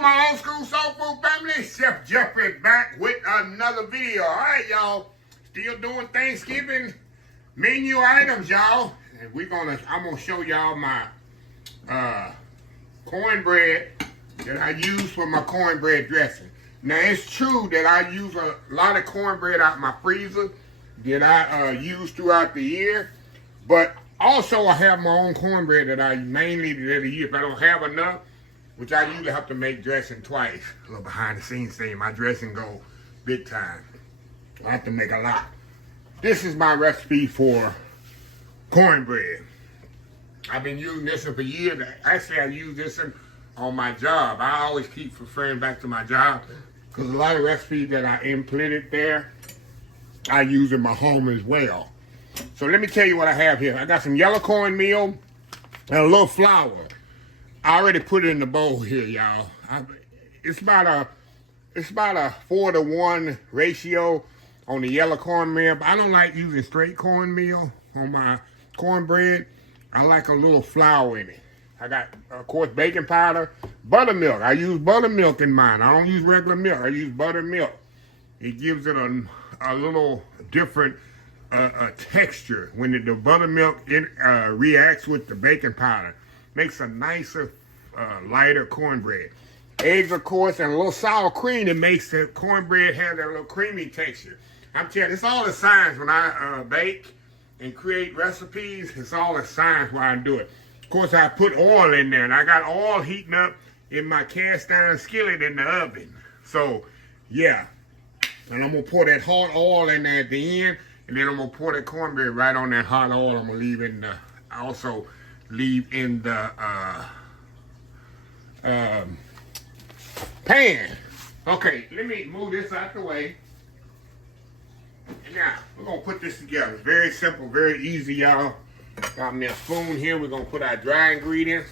my old school soul food family. Chef Jeffrey back with another video. All right, y'all. Still doing Thanksgiving menu items, y'all. And I'm gonna show y'all my cornbread that I use for my cornbread dressing. Now, it's true that I use a lot of cornbread out my freezer that I use throughout the year. But also, I have my own cornbread that I mainly use. If I don't have enough, which I usually have to make dressing twice. A little behind the scenes thing. My dressing go big time. I have to make a lot. This is my recipe for cornbread. I've been using this for years. Actually, I use this on my job. I always keep referring back to my job because a lot of recipes that I implemented there, I use in my home as well. So let me tell you what I have here. I got some yellow cornmeal and a little flour. I already put it in the bowl here, y'all. It's about a 4-to-1 ratio on the yellow cornmeal, but I don't like using straight cornmeal on my cornbread. I like a little flour in it. I got, of course, baking powder, buttermilk. I use buttermilk in mine. I don't use regular milk. I use buttermilk. It gives it a little different texture when the buttermilk reacts with the baking powder. Makes a nicer, lighter cornbread. Eggs, of course, and a little sour cream that makes the cornbread have that little creamy texture. I'm telling you, it's all the signs when I bake and create recipes. It's all the signs why I do it. Of course, I put oil in there, and I got oil heating up in my cast iron skillet in the oven. So, yeah. And I'm going to pour that hot oil in there at the end, and then I'm going to pour that cornbread right on that hot oil. I'm going to leave in the, also leave in the pan. Okay, let me move this out the way. And now, we're going to put this together. It's very simple, very easy, y'all. Got me a spoon here. We're going to put our dry ingredients.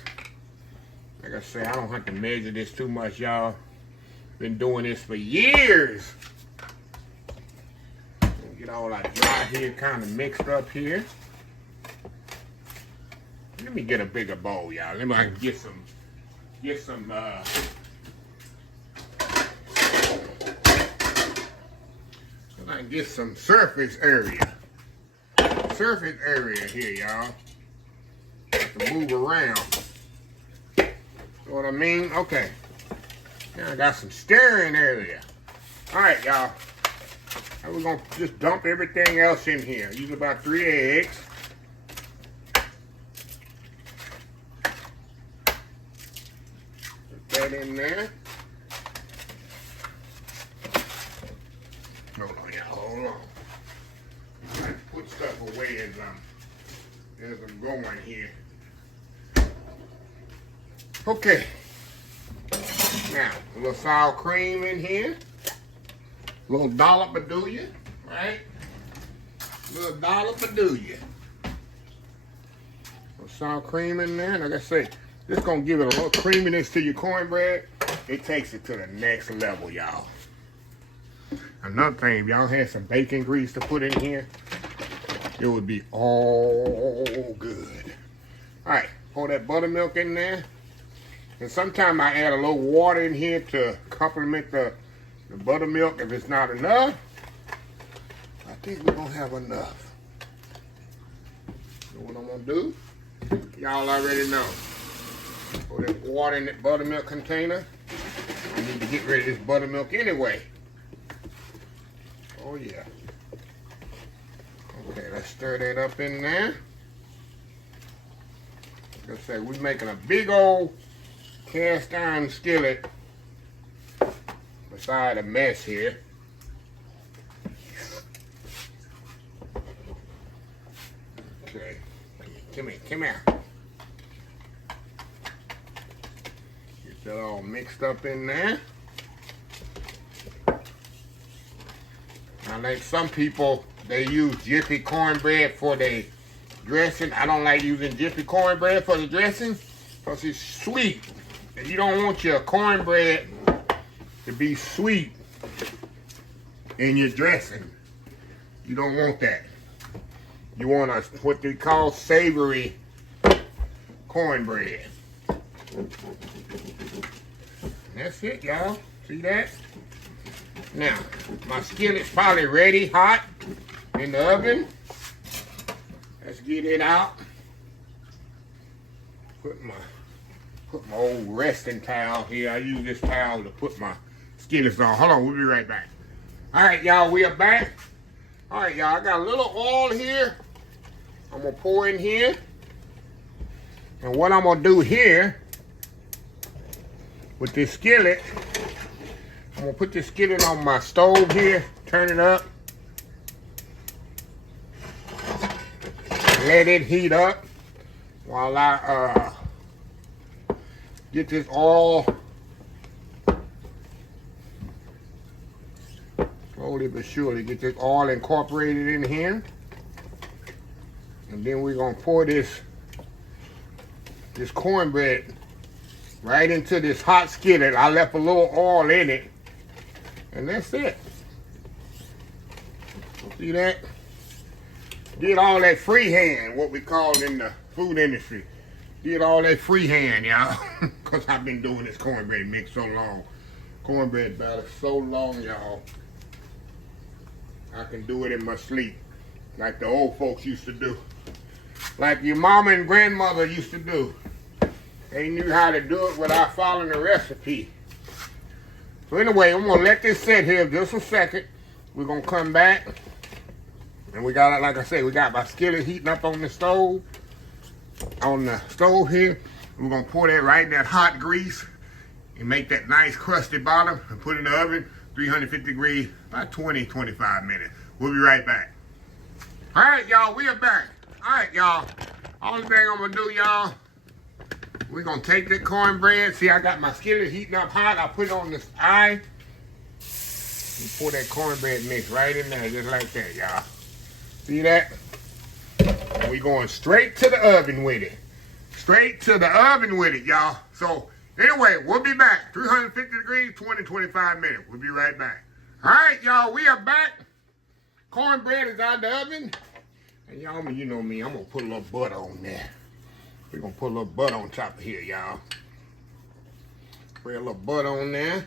Like I say, I don't have to measure this too much, y'all. Been doing this for years. Get all our dry here kind of mixed up here. Let me get a bigger bowl, y'all. Let me get some I can get some surface area. Surface area here, y'all. To move around. Know what I mean? Okay. Now I got some stirring area. Alright, y'all. Now we're gonna just dump everything else in here. Use about 3 eggs. Put that in there. Hold on, y'all. Hold on. I have to put stuff away as I'm going here. Okay. Now, a little sour cream in here. A little dollop of do you, right? A little dollop of do you. A little sour cream in there. Like I say, this gonna give it a little creaminess to your cornbread. It takes it to the next level, y'all. Another thing, if y'all had some bacon grease to put in here, it would be all good. All right, pour that buttermilk in there. And sometimes I add a little water in here to complement the buttermilk if it's not enough. I think we're gonna have enough. So what I'm gonna do, y'all already know. Pour that water in that buttermilk container. I need to get rid of this buttermilk anyway. Oh yeah. Okay, let's stir that up in there. Like I say, we're making a big old cast iron skillet beside a mess here. Okay, come here. Get that all mixed up in there. Now, like some people, they use Jiffy cornbread for their dressing. I don't like using Jiffy cornbread for the dressing because it's sweet. And you don't want your cornbread to be sweet in your dressing. You don't want that. You want what they call savory cornbread. That's it, y'all. See that? Now, my skillet's probably ready, hot, in the oven. Let's get it out. Put my old resting towel here. I use this towel to put my skillets on. Hold on, we'll be right back. All right, y'all, we are back. All right, y'all, I got a little oil here. I'm gonna pour in here. And what I'm gonna do here with this skillet, I'm gonna put this skillet on my stove here, turn it up, let it heat up while I get this oil slowly but surely, get this oil incorporated in here. And then we're gonna pour this cornbread right into this hot skillet. I left a little oil in it. And that's it. See that? Did all that freehand, what we call in the food industry. Did all that freehand, y'all. Because I've been doing this cornbread mix so long. Cornbread batter so long, y'all. I can do it in my sleep. Like the old folks used to do. Like your mama and grandmother used to do. They knew how to do it without following the recipe. So anyway, I'm gonna let this sit here just a second. We're gonna come back. And we got, like I said, we got my skillet heating up on the stove. On the stove here. We're gonna pour that right in that hot grease and make that nice crusty bottom and put it in the oven, 350 degrees, about 20-25 minutes. We'll be right back. All right, y'all, we are back. All right, y'all. Only thing I'm gonna do, y'all, we're gonna take that cornbread. See, I got my skillet heating up hot. I put it on this eye. And pour that cornbread mix right in there, just like that, y'all. See that? And we going straight to the oven with it. Straight to the oven with it, y'all. So, anyway, we'll be back. 350 degrees, 20-25 minutes. We'll be right back. All right, y'all, we are back. Cornbread is out of the oven. And y'all, you know me, I'm gonna put a little butter on there. We're gonna put a little butter on top of here, y'all. Put a little butter on there.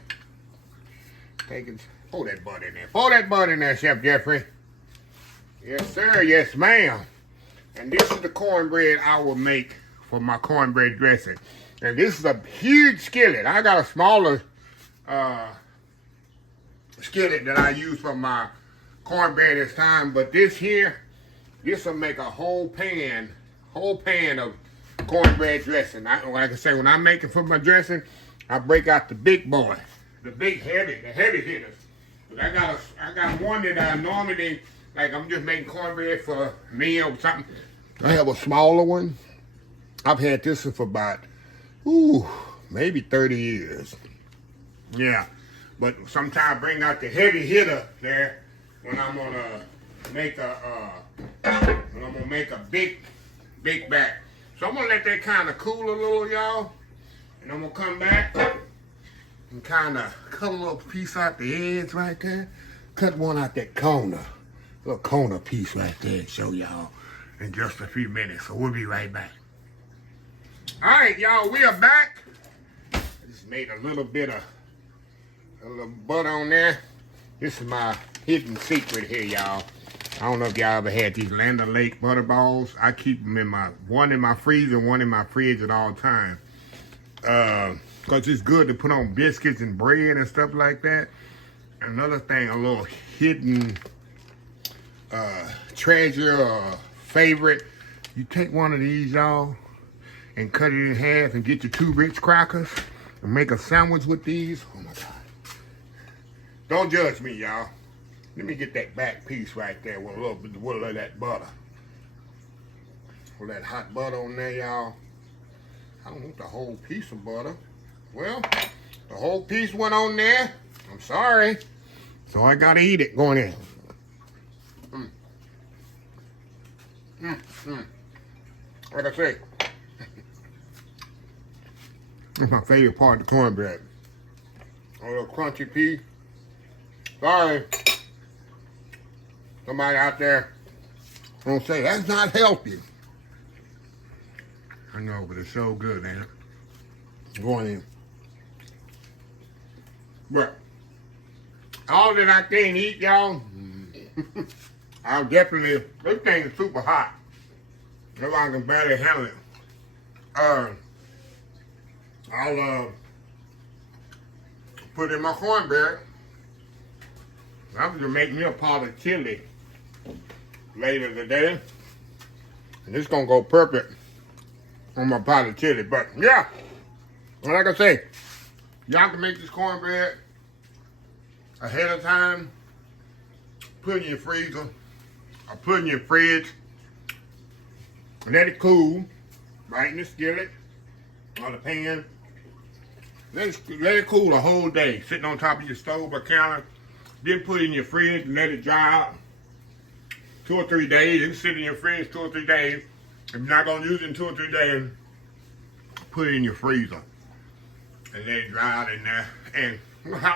Take it, pour that butter in there. Pour that butter in there, Chef Jeffrey. Yes, sir, yes, ma'am. And this is the cornbread I will make for my cornbread dressing. And this is a huge skillet. I got a smaller skillet that I use for my cornbread this time, but this here, this will make a whole pan of cornbread dressing. Like I say, when I make it for my dressing, I break out the big boy, the heavy hitters. But I got one that I normally, like I'm just making cornbread for me or something. I have a smaller one. I've had this one for about, maybe 30 years. Yeah, but sometimes I bring out the heavy hitter there when I'm gonna make a big batch. So I'm gonna let that kind of cool a little, y'all, and I'm gonna come back and kind of cut a little piece out the edge right there. Cut one out that corner, little corner piece right there, and show y'all in just a few minutes. So we'll be right back. All right, y'all, we are back. I just made a little butter on there. This is my hidden secret here, y'all. I don't know if y'all ever had these Land O'Lakes butter balls. I keep them in one in my freezer, one in my fridge at all times. Because it's good to put on biscuits and bread and stuff like that. Another thing, a little hidden treasure or favorite. You take one of these, y'all, and cut it in half and get your 2 Ritz crackers and make a sandwich with these. Oh my God. Don't judge me, y'all. Let me get that back piece right there with a little bit of that butter. With that hot butter on there, y'all. I don't want the whole piece of butter. Well, the whole piece went on there. I'm sorry. So I gotta eat it going in. Like I say, that's my favorite part of the cornbread. A little crunchy piece. Sorry. Somebody out there gonna say that's not healthy. I know, but it's so good, man. Going in. But all that I can't eat, y'all, I'll definitely, this thing is super hot. If I can barely handle it. I'll put in my cornbread. I'm gonna make me a pot of chili later today. And it's gonna go perfect on my pot of chili. But yeah, like I say, y'all can make this cornbread ahead of time. Put it in your freezer or put it in your fridge. Let it cool right in the skillet or the pan. Let it cool a whole day, sitting on top of your stove or counter. Then put it in your fridge and let it dry out 2 or 3 days. It can sit in your fridge 2 or 3 days. If you're not gonna use it in 2 or 3 days, put it in your freezer and let it dry out in there. And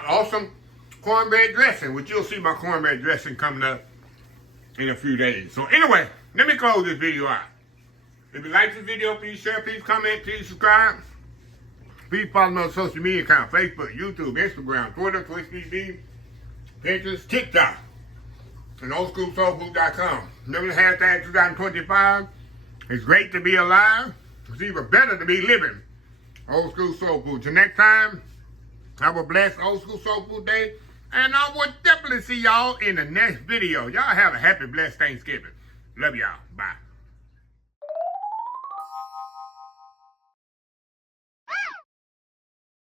awesome cornbread dressing, which you'll see my cornbread dressing coming up in a few days. So anyway, let me close this video out. If you like this video, please share, please comment, please subscribe. Please follow me on social media account, Facebook, YouTube, Instagram, Twitter, Twitch TV, Pinterest, TikTok, and oldschoolsoulfood.com. Remember the hashtag 2025. It's great to be alive. It's even better to be living. Old School Soul Food. Till next time, have a blessed Old School Soul Food day. And I will definitely see y'all in the next video. Y'all have a happy, blessed Thanksgiving. Love y'all. Bye.